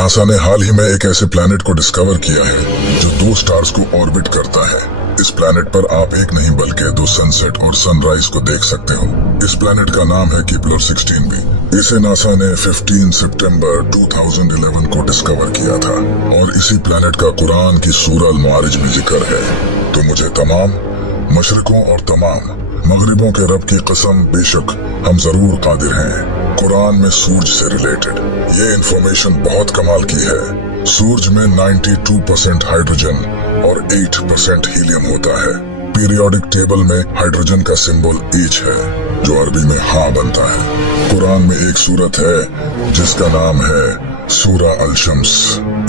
NASA ने हाल ही में एक ऐसे प्लैनेट को डिस्कवर किया है जो 2 स्टार्स को ऑर्बिट करता है। इस प्लैनेट पर आप एक नहीं बल्कि 2 सनसेट और सनराइज को देख सकते हो। इस प्लैनेट का नाम है केपलर 16b। इसे नासा ने 15 सितंबर 2011 को डिस्कवर किया था और इसी प्लैनेट का कुरान की सूरह अल-मारिज में जिक्र है। तो मुझे तमाम मशरिकों और तमाम मगरिबों के रब की कसम, बेशक हम जरूर कादिर हैं। कुरान में सूरज से रिलेटेड ये इंफॉर्मेशन बहुत कमाल की है। सूरज में 92% हाइड्रोजन और 8% हीलियम होता है। पीरियोडिक टेबल में हाइड्रोजन का सिंबल H है जो अरबी में हाँ बनता है। कुरान में एक सूरत है जिसका नाम है सूरह अल-शम्स।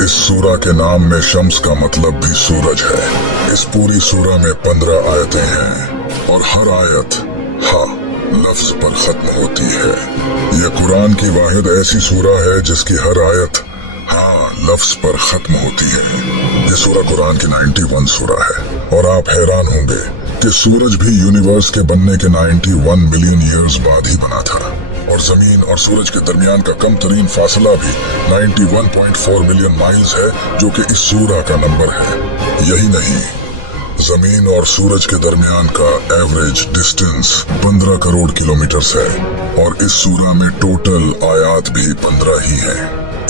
इस सूरह के नाम में शम्स का मतलब भी सूरज है। इस पूरी सूरह में 15 आयतें हैं और हर आयत हाँ लफ्ज पर खत्म होती है। यह कुरान की वाहिद ऐसी सूरह है जिसकी हर आयत हाँ लफ्ज पर खत्म होती है। ये सूरह कुरान की 91 सूरह है और आप हैरान होंगे कि सूरज भी यूनिवर्स के बनने के 91 मिलियन ईयर्स बाद ही बना था और जमीन और सूरज के दरमियान का कम तरीन फासला भी 91.4 मिलियन माइल्स है जो कि इस सूरह का नंबर है। यही नहीं, जमीन और सूरज के दरमियान का एवरेज डिस्टेंस 15 करोड़ किलोमीटर्स है और इस सूरह में टोटल आयात भी 15 ही है।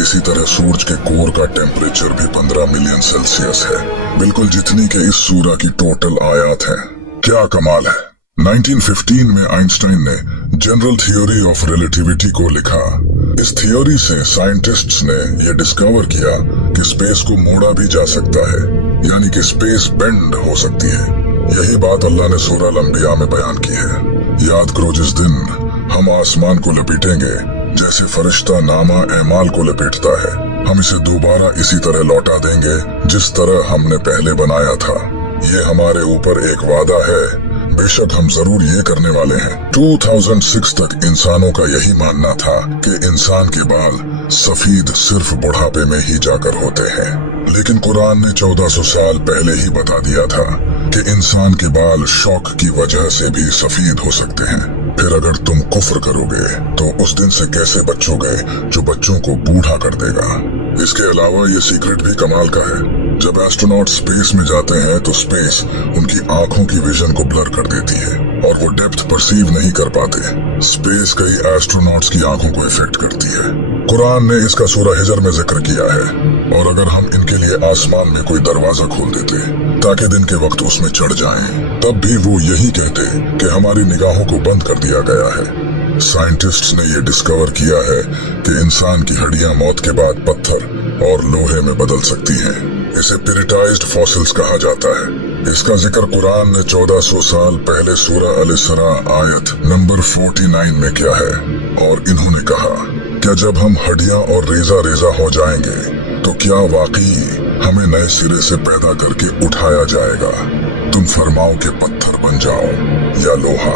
इसी तरह सूरज के कोर का टेम्परेचर भी 15 मिलियन सेल्सियस है, बिल्कुल जितनी के इस सूरह की टोटल आयात है। क्या कमाल है। 1915 में आइंस्टाइन ने जनरल थ्योरी ऑफ रिलेटिविटी को लिखा। इस थ्योरी से साइंटिस्ट्स ने यह डिस्कवर किया कि स्पेस को मोड़ा भी जा सकता है, यानी कि स्पेस बेंड हो सकती है। यही बात अल्लाह ने सूरह अल-अंबिया में बयान की है। याद करो जिस दिन हम आसमान को लपेटेंगे जैसे फरिश्ता नामा एमाल को लपेटता है, हम इसे दोबारा इसी तरह लौटा देंगे जिस तरह हमने पहले बनाया था। ये हमारे ऊपर एक वादा है, बेशक हम जरूर ये करने वाले हैं। 2006 तक इंसानों का यही मानना था कि इंसान के बाल सफेद सिर्फ बुढ़ापे में ही जाकर होते हैं, लेकिन कुरान ने 1400 साल पहले ही बता दिया था कि इंसान के बाल शौक की वजह से भी सफेद हो सकते हैं। फिर अगर तुम कुफ्र करोगे तो उस दिन से कैसे बचोगे जो बच्चों को बूढ़ा कर देगा। इसके अलावा ये सीक्रेट भी कमाल का है। जब एस्ट्रोनॉट स्पेस में जाते हैं तो स्पेस उनकी आंखों की विजन को ब्लर कर देती है और वो डेप्थ परसीव नहीं कर पाते। स्पेस कई एस्ट्रोनॉट्स की आंखों को इफेक्ट करती है। कुरान ने इसका सूरह हिजर में जिक्र किया है और अगर हम इनके लिए आसमान में कोई दरवाजा खोल देते ताकि दिन के वक्त उसमें चढ़ जाएं, तब भी वो यही कहते कि हमारी निगाहों को बंद कर दिया गया है। साइंटिस्ट्स ने ये डिस्कवर किया है कि इंसान की हड्डियां मौत के बाद पत्थर और लोहे में बदल सकती हैं। इसे पिरिटाइज्ड फॉसिल्स कहा जाता है। इसका जिक्र कुरान ने 1400 साल पहले सूरह अल-इसरा आयत नंबर 49 में किया है और इन्होंने कहा, क्या जब हम हड्डियां और रेजा रेजा हो जाएंगे तो क्या वाकई हमें नए सिरे से पैदा करके उठाया जाएगा? तुम फरमाओ के पत्थर बन जाओ या लोहा।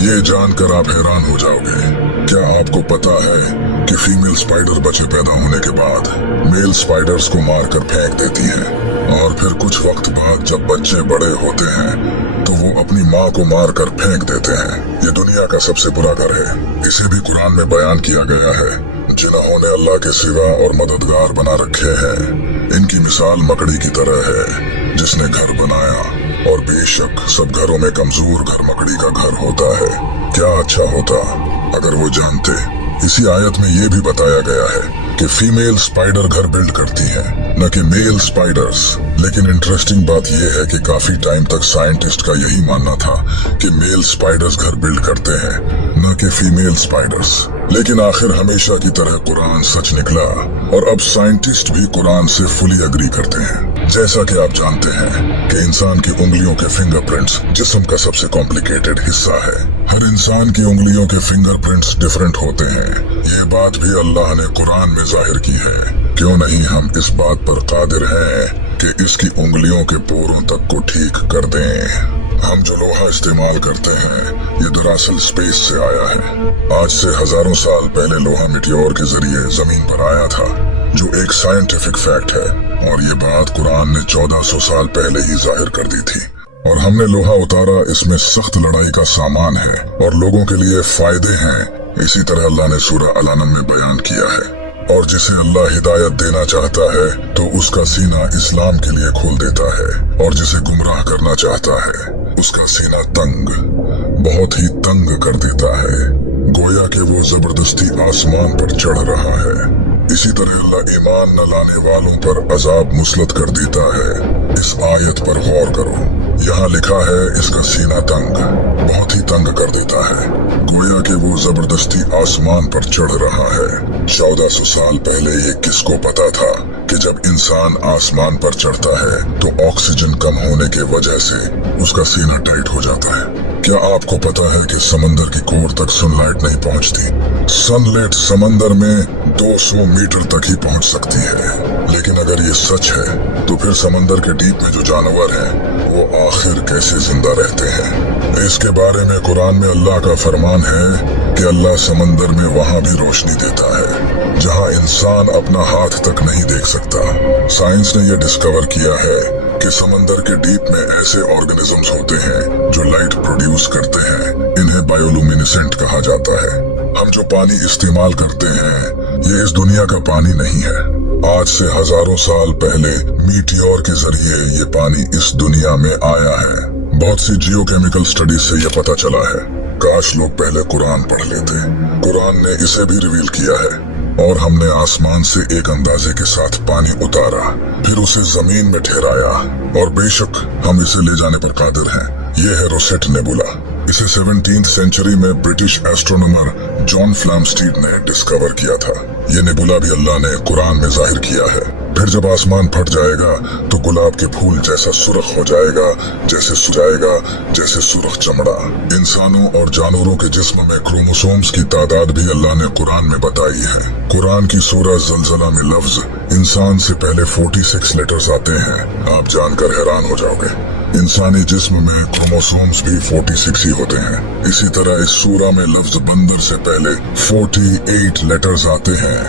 ये जानकर आप हैरान हो जाओगे। क्या आपको पता है कि फीमेल स्पाइडर बच्चे पैदा होने के बाद मेल स्पाइडर्स को मारकर फेंक देती है और फिर कुछ वक्त बाद जब बच्चे बड़े होते हैं तो वो अपनी माँ को मारकर फेंक देते हैं। ये दुनिया का सबसे बुरा घर है। इसे भी कुरान में बयान किया गया है। जिन्होंने अल्लाह के सिवा और मददगार बना रखे हैं, इनकी मिसाल मकड़ी की तरह है जिसने घर बनाया और बेशक सब घरों में कमजोर घर मकड़ी का घर होता है। क्या अच्छा होता अगर वो जानते। इसी आयत में ये भी बताया गया है कि फीमेल स्पाइडर घर बिल्ड करती हैं, न कि मेल स्पाइडर्स। लेकिन इंटरेस्टिंग बात यह है कि काफी टाइम तक साइंटिस्ट का यही मानना था कि मेल स्पाइडर्स घर बिल्ड करते हैं, न कि फीमेल स्पाइडर्स। लेकिन आखिर हमेशा की तरह कुरान सच निकला और अब साइंटिस्ट भी कुरान से फुली अग्री करते हैं। जैसा कि आप जानते हैं कि इंसान की उंगलियों के फिंगरप्रिंट्स जिस्म का सबसे कॉम्प्लिकेटेड हिस्सा है। हर इंसान की उंगलियों के फिंगरप्रिंट्स डिफरेंट होते हैं। ये बात भी अल्लाह ने कुरान में जाहिर की है। क्यों नहीं हम इस बात पर कादिर हैं कि इसकी उंगलियों के पोरों तक को ठीक कर दें। हम जो लोहा इस्तेमाल करते हैं ये दरअसल स्पेस से आया है। आज से हजारों साल पहले लोहा मिटियोर के जरिए जमीन पर आया था, जो एक साइंटिफिक फैक्ट है और ये बात कुरान ने 1400 साल पहले ही जाहिर कर दी थी। और हमने लोहा उतारा, इसमें सख्त लड़ाई का सामान है और लोगों के लिए फायदे हैं। इसी तरह अल्लाह ने सूरह अल-अनम में बयान किया है और जिसे अल्लाह हिदायत देना चाहता है तो उसका सीना इस्लाम के लिए खोल देता है, और जिसे गुमराह करना चाहता है उसका सीना तंग, बहुत ही तंग कर देता है, गोया कि वो जबरदस्ती आसमान पर चढ़ रहा है। इसी तरह अल्लाह ईमान न लाने वालों पर अजाब मुसलत कर देता है। इस आयत पर गौर करो, यहाँ लिखा है इसका सीना तंग, बहुत ही तंग कर देता है, गोया कि वो जबरदस्ती आसमान पर चढ़ रहा है। 1400 साल पहले ये किसको पता था कि जब इंसान आसमान पर चढ़ता है तो ऑक्सीजन कम होने के वजह से उसका सीना टाइट हो जाता है। क्या आपको पता है कि समंदर की कोर तक सनलाइट नहीं पहुंचती? सनलाइट समंदर में 200 मीटर तक ही पहुंच सकती है। लेकिन अगर ये सच है तो फिर समंदर के डीप में जो जानवर हैं वो आखिर कैसे जिंदा रहते हैं? इसके बारे में कुरान में अल्लाह का फरमान है कि अल्लाह समंदर में वहां भी रोशनी देता है जहां इंसान अपना हाथ तक नहीं देख सकता। साइंस ने यह डिस्कवर किया है कि समंदर के डीप में ऐसे ऑर्गेनिजम्स होते हैं जो लाइट प्रोड्यूस करते हैं, इन्हें बायोलुमिनेसेंट कहा जाता है। हम जो पानी इस्तेमाल करते हैं ये इस दुनिया का पानी नहीं है। आज से हजारों साल पहले मीटियोर के जरिए ये पानी इस दुनिया में आया है। बहुत सी जियोकेमिकल स्टडीज से यह पता चला है। काश लोग पहले कुरान पढ़ लेते। कुरान ने इसे भी रिवील किया है, और हमने आसमान से एक अंदाजे के साथ पानी उतारा, फिर उसे जमीन में ठहराया, और बेशक हम इसे ले जाने पर कादिर हैं। ये है रोसेट नेबुला। इसे 17th सेंचुरी में ब्रिटिश एस्ट्रोनॉमर जॉन फ्लैमस्टीड ने डिस्कवर किया था। ये नेबुला भी अल्लाह ने कुरान में जाहिर किया है। फिर जब आसमान फट जाएगा तो गुलाब के फूल जैसा सुर्ख हो जाएगा, जैसे सुर्ख चमड़ा। इंसानों और जानवरों के जिस्म में क्रोमोसोम्स की तादाद भी अल्लाह ने कुरान में बताई है। कुरान की सूरह ज़लज़ला में लफ्ज इंसान से पहले 46 लेटर्स आते हैं। आप जानकर हैरान हो जाओगे। इंसानी जिस्म में क्रोमोसोम्स भी 46 ही होते हैं। इसी तरह इस सूरह में लफ्ज बंदर से पहले 48 लेटर्स आते हैं।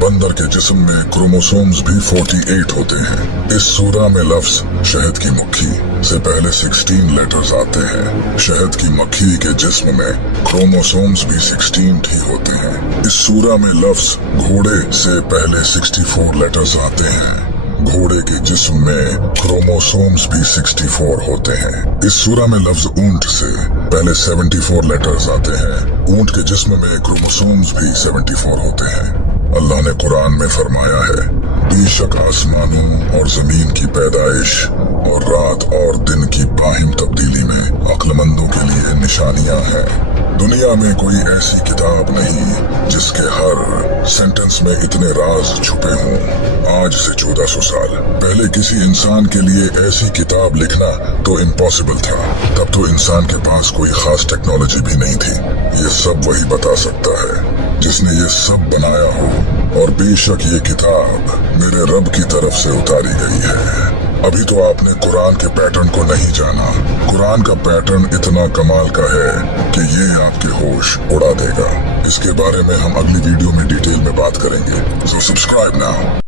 बंदर के जिस्म में क्रोमोसोम्स भी 48 होते हैं। इस सूरह में लफ्ज शहद की मक्खी से पहले 16 लेटर्स आते हैं। शहद की मक्खी के जिस्म में क्रोमोसोम्स भी 16 ही होते हैं। इस सूरह में लफ्ज घोड़े से पहले 64 लेटर्स आते हैं। घोड़े के जिस्म में क्रोमोसोम्स भी 64 होते हैं। इस सूरह में लफ्ज ऊंट से पहले 74 लेटर्स आते हैं। ऊंट के जिस्म में क्रोमोसोम्स भी 74 होते हैं। अल्लाह ने कुरान में फरमाया है, बेशक आसमानों और जमीन की पैदाइश और रात और दिन की बाहिम तब्दीली में अक्लमंदों के लिए निशानियां हैं। दुनिया में कोई ऐसी किताब नहीं जिसके हर सेंटेंस में इतने राज छुपे हों। आज से 1400 साल पहले किसी इंसान के लिए ऐसी किताब लिखना तो इम्पॉसिबल था। तब तो इंसान के पास कोई खास टेक्नोलॉजी भी नहीं थी। ये सब वही बता सकता है जिसने ये सब बनाया हो, और बेशक ये किताब मेरे रब की तरफ से उतारी गई है। अभी तो आपने कुरान के पैटर्न को नहीं जाना। कुरान का पैटर्न इतना कमाल का है कि ये आपके होश उड़ा देगा। इसके बारे में हम अगली वीडियो में डिटेल में बात करेंगे। So subscribe now.